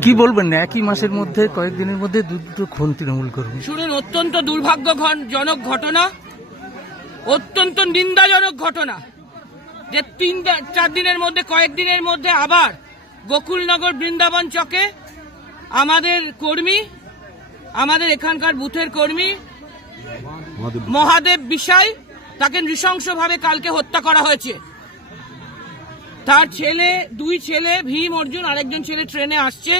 কি বলবেন একই মাসের মধ্যে কয়েকদিনের মধ্যে দুটো খুন তৃণমূল কর্মী। শুনুন অত্যন্ত দুর্ভাগ্যজনক ঘটনা অত্যন্ত নিন্দাজনক ঘটনা যে তিন চার দিনের মধ্যে কয়েকদিনের মধ্যে আবার গোকুলনগর বৃন্দাবন চকে আমাদের কর্মী আমাদের এখানকার বুথের কর্মী মহাদেব। মহাদেব বিশাই তাকে নৃশংসভাবে কালকে হত্যা করা হয়েছে। তার ছেলে, দুই ছেলে, ভীম, অর্জুন, আরেকজন ছেলে ট্রেনে আসছে।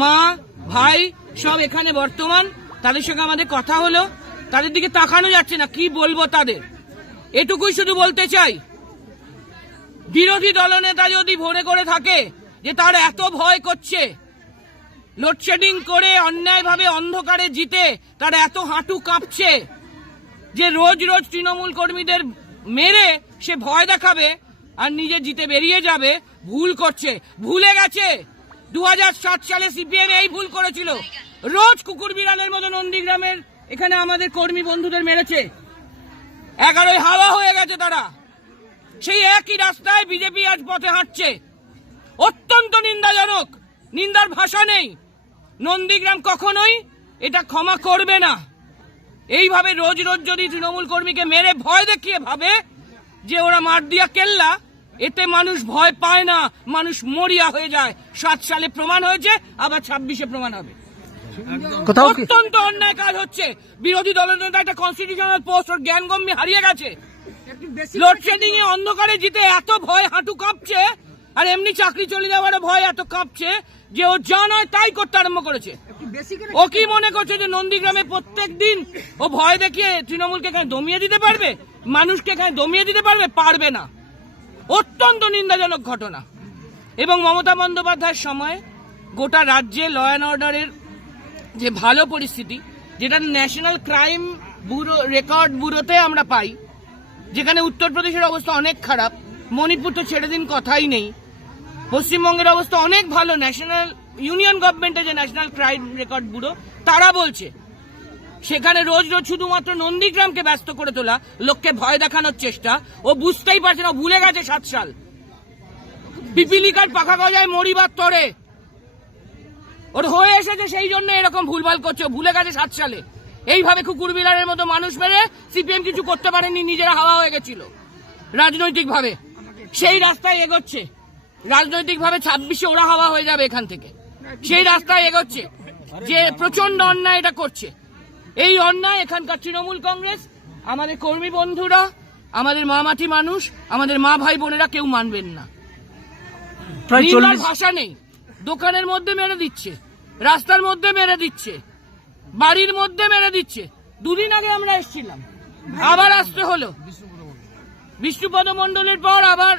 মা, ভাই সব এখানে বর্তমান। তাদের সঙ্গে আমাদের কথা হলো। তাদের দিকে তাকানো যাচ্ছে না, কি বলব তাদের? এটুকুই শুধু বলতে চাই। বিরোধী দলনেতা যদি ভরে করে থাকে যে তার এত ভয় করছে, লোডশেডিং করে অন্যায়ভাবে অন্ধকারে জিতে তার এত হাঁটু কাঁপছে যে রোজ রোজ তৃণমূল কর্মীদের মেরে সে ভয় দেখাবে আর নিজে জিতে বেরিয়ে যাবে, ভুল করছে। ভুলে গেছে। দু সালে সিপিএম এই ভুল করেছিল। রোজ কুকুর বিড়ালের মতো নন্দীগ্রামের এখানে আমাদের কর্মী বন্ধুদের মেরেছে। এগারোই হাওয়া হয়ে গেছে তারা। সেই একই রাস্তায় বিজেপি আজ পথে হাঁটছে। অত্যন্ত নিন্দাজনক। নিন্দার ভাষা নেই। নন্দীগ্রাম কখনোই এটা ক্ষমা করবে না। এইভাবে রোজ রোজ যদি তৃণমূল কর্মীকে মেরে ভয় দেখিয়ে ভাবে যে ওরা মার দিয়া কেল্লা এতে মানুষ ভয় পায় না মানুষ মরিয়া হয়ে যায়। সাত সালে প্রমাণ হয়েছে আবার ছাব্বিশে প্রমাণ হবে। অত্যন্ত অন্যায় কাজ হচ্ছে। বিরোধী দলের নেতা একটা কনস্টিটিউশনাল পোস্ট ওর জ্ঞানগম্যি হারিয়ে গেছে। লোডশেডিং এ অন্ধকারে জিতে এত ভয় হাঁটু কাঁপছে আর এমনি চাকরি চলে যাওয়ার ভয় এত কাঁপছে যে ও যা নয় তাই করতে আরম্ভ করেছে। ও কি মনে করছে যে নন্দীগ্রামে প্রত্যেক দিন ও ভয় দেখিয়ে তৃণমূলকে এখানে দমিয়ে দিতে পারবে? মানুষকে এখানে দমিয়ে দিতে পারবে? পারবে না। অত্যন্ত নিন্দাজনক ঘটনা। এবং মমতা বন্দ্যোপাধ্যায়ের সময় গোটা রাজ্যে ল অ্যান্ড অর্ডারের যে ভালো পরিস্থিতি যেটা ন্যাশনাল ক্রাইম ব্যুরো রেকর্ড ব্যুরোতে আমরা পাই যেখানে উত্তরপ্রদেশের অবস্থা অনেক খারাপ মণিপুর তো ছেড়ে দিন কথাই নেই। পশ্চিমবঙ্গের অবস্থা অনেক ভালো। ন্যাশনাল ইউনিয়ন গভর্নমেন্টের যে ন্যাশনাল ক্রাইম রেকর্ড ব্যুরো তারা বলছে, সেখানে রোজ রোজ শুধুমাত্র নন্দীগ্রামকে ব্যস্ত করে তোলা, লোককে ভয় দেখানোর চেষ্টা, ও বুঝতেই পারছে না ভুলে গেছে সাত সাল। পিপিলিকার পাখা গজায় মরিবার তরে। ওর হয়ে এসেছে সেই জন্য এরকম ভুলভাল করছে ভুলে গেছে সাত সালে। এইভাবে কুকুর বিলারের মতো মানুষ মেরে সিপিএম কিছু করতে পারেনি, নিজেরা হাওয়া হয়ে গেছিল। রাজনৈতিকভাবে। সেই রাস্তায় এগোচ্ছে। রাজনৈতিক ভাবে ছাব্বিশে ওরা হাওয়া হয়ে যাবে এখান থেকে। সেই রাস্তায় এগোচ্ছে যে প্রচণ্ড অন্যায় এটা করছে। এই অন্যায় এখানকার তৃণমূল কংগ্রেস আমাদের কর্মী বন্ধুরা আমাদের মা মাটি মানুষ আমাদের মা ভাই বোনেরা কেউ মানবেন না। ভাষা নেই। দোকানের মধ্যে মেরে দিচ্ছে রাস্তার মধ্যে মেরে দিচ্ছে বাড়ির মধ্যে মেরে দিচ্ছে। দুদিন আগে আমরা এসেছিলাম আবার আসতে হলো। বিষ্ণুপদ মণ্ডলের পর আবার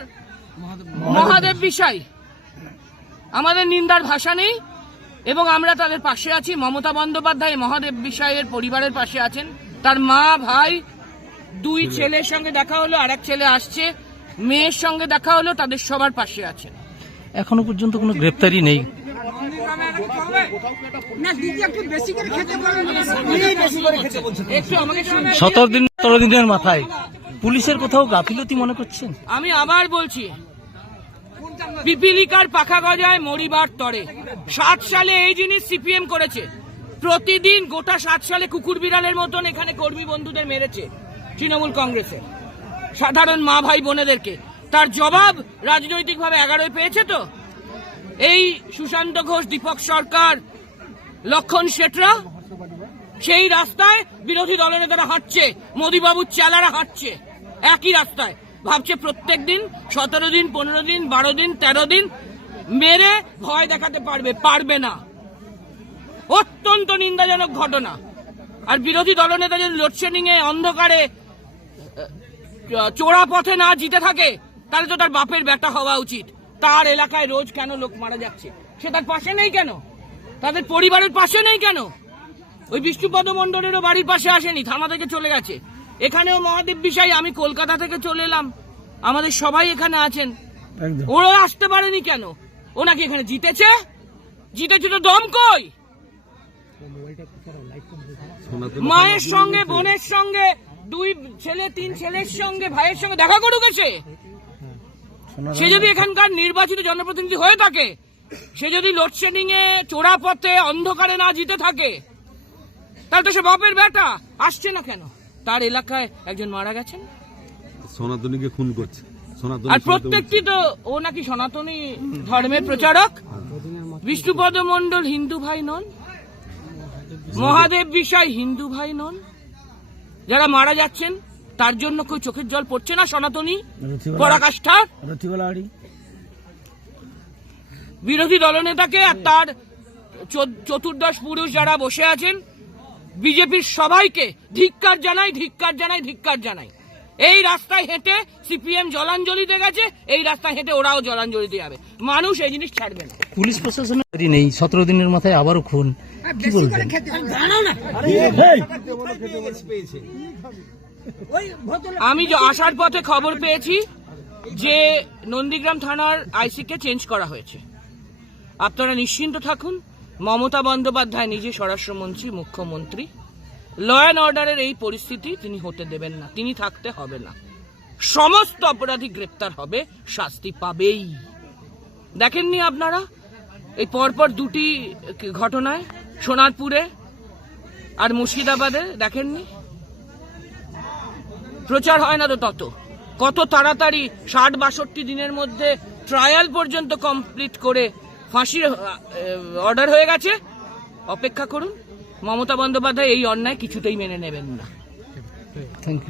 মহাদেব। বিষয়। আমাদের নিন্দার ভাষা নেই এবং আমরা তাদের পাশে আছি। মমতা বন্দ্যোপাধ্যায় মহাদেব বিষয়ের পরিবারের পাশে আছেন। তার মা ভাই দুই ছেলের সঙ্গে দেখা হলো আর এক ছেলে আসছে। মেয়ের সঙ্গে দেখা হলো তাদের সবার পাশে আছেন এখনও পর্যন্ত কোনো গ্রেপ্তারি নেই। সতেরো দিন সতেরো দিনের মাথায়। পুলিশের কোথাও গাফিলতি মনে করছেন? আমি আবার বলছি পিপিলিকার পাখা গজায় মরিবার তরে। সাত সালে এই জিনিস সিপিএম করেছে। প্রতিদিন গোটা সাত সালে কুকুর বিড়ালের মতন এখানে কর্মী বন্ধুদের মেরেছে তৃণমূল কংগ্রেসে। সাধারণ মা ভাই বোনেদেরকে। তার জবাব রাজনৈতিকভাবে এগারোয় পেয়েছে তো? এই সুশান্ত ঘোষ, দীপক সরকার, লক্ষণ শেঠরা সেই রাস্তায় বিরোধী দলনেতারা হাঁটছে, মোদীবাবুর চেলারা হাঁটছে। একই রাস্তায়। ভাবছে প্রত্যেক দিন, সতেরো দিন, পনেরো দিন, বারো দিন, তেরো দিন, মেরে ভয় দেখাতে পারবে পারবে না। অত্যন্ত নিন্দাজনক ঘটনা। আর বিরোধী দলনেতা যদি লোডশেডিং এ অন্ধকারে চোরা পথে না জিতে থাকে, তাহলে তো তার বাপের বেটা হওয়া উচিত। তার এলাকায় রোজ কেন লোক মারা যাচ্ছে? সে তার পাশে নেই কেন? তাদের পরিবারের পাশে নেই কেন? ওই বিষ্ণুপদ মন্ডলেরও বাড়ির পাশে আসেনি, থানা থেকে চলে গেছে। এখানেও মহাদেব বিষয় আমি কলকাতা থেকে চলে এলাম। আমাদের সবাই এখানে আছেন। ওরা আসতে পারেনি কেন? ও নাকি এখানে জিতেছে? জিতেছে তো দম কই? মায়ের সঙ্গে বোনের সঙ্গে দুই ছেলে তিন ছেলের সঙ্গে ভাইয়ের সঙ্গে দেখা করুক এসে। সে যদি এখানকার নির্বাচিত জনপ্রতিনিধি হয়ে থাকে সে যদি লোডশেডিং এ চোরা পথে অন্ধকারে না জিতে থাকে তাহলে তো সে বাপের বেটা। আসছে না কেন? তার এলাকায় একজন মারা গেছেন? সনাতনীকে খুন করছে। আর প্রত্যেকটি তো ও নাকি সনাতনী ধর্মের প্রচারক? বিষ্ণুপদ মন্ডল হিন্দু ভাই নন? মহাদেব বিষয় হিন্দু ভাই নন? যারা মারা যাচ্ছেন তার জন্য কেউ চোখের জল পড়ছে না সনাতনী? পরাকাষ্ঠা? বিরোধী দলনেতাকে আর তার চতুর্দশ পুরুষ যারা বসে আছেন বিজেপির সবাইকে ধিক্কার জানাই ধিক্কার জানাই ধিক্কার জানাই। এই রাস্তায় হেঁটে সিপিএম জলাঞ্জলি দিয়ে গেছে এই রাস্তায় হেঁটে ওরাও জলাঞ্জলি দিয়ে যাবে। মানুষ এই জিনিস ছাড়বে না। পুলিশ প্রশাসনের নেই সতেরো দিনের মাথায় আবারও খুন। কি বলবেন? আমি যে আসার পথে খবর পেয়েছি যে নন্দীগ্রাম থানার আইসিকে চেঞ্জ করা হয়েছে। আপনারা নিশ্চিন্ত থাকুন মমতা বন্দ্যোপাধ্যায় নিজে স্বরাষ্ট্রমন্ত্রী, মুখ্যমন্ত্রী। ল অ্যান্ড অর্ডারের এই পরিস্থিতি তিনি হতে দেবেন না, তিনি থাকতে হবে না। সমস্ত অপরাধী গ্রেপ্তার হবে, শাস্তি পাবেই। দেখেননি আপনারা? এই পরপর দুটি ঘটনায়, সোনারপুরে আর মুর্শিদাবাদে, দেখেননি? প্রচার হয় না তো তত। কত তাড়াতাড়ি ষাট বাষট্টি দিনের মধ্যে ট্রায়াল পর্যন্ত কমপ্লিট করে ফাঁসির অর্ডার হয়ে গেছে। অপেক্ষা করুন। মমতা বন্দ্যোপাধ্যায় এই অন্যায় কিছুতেই মেনে নেবেন না। Thank you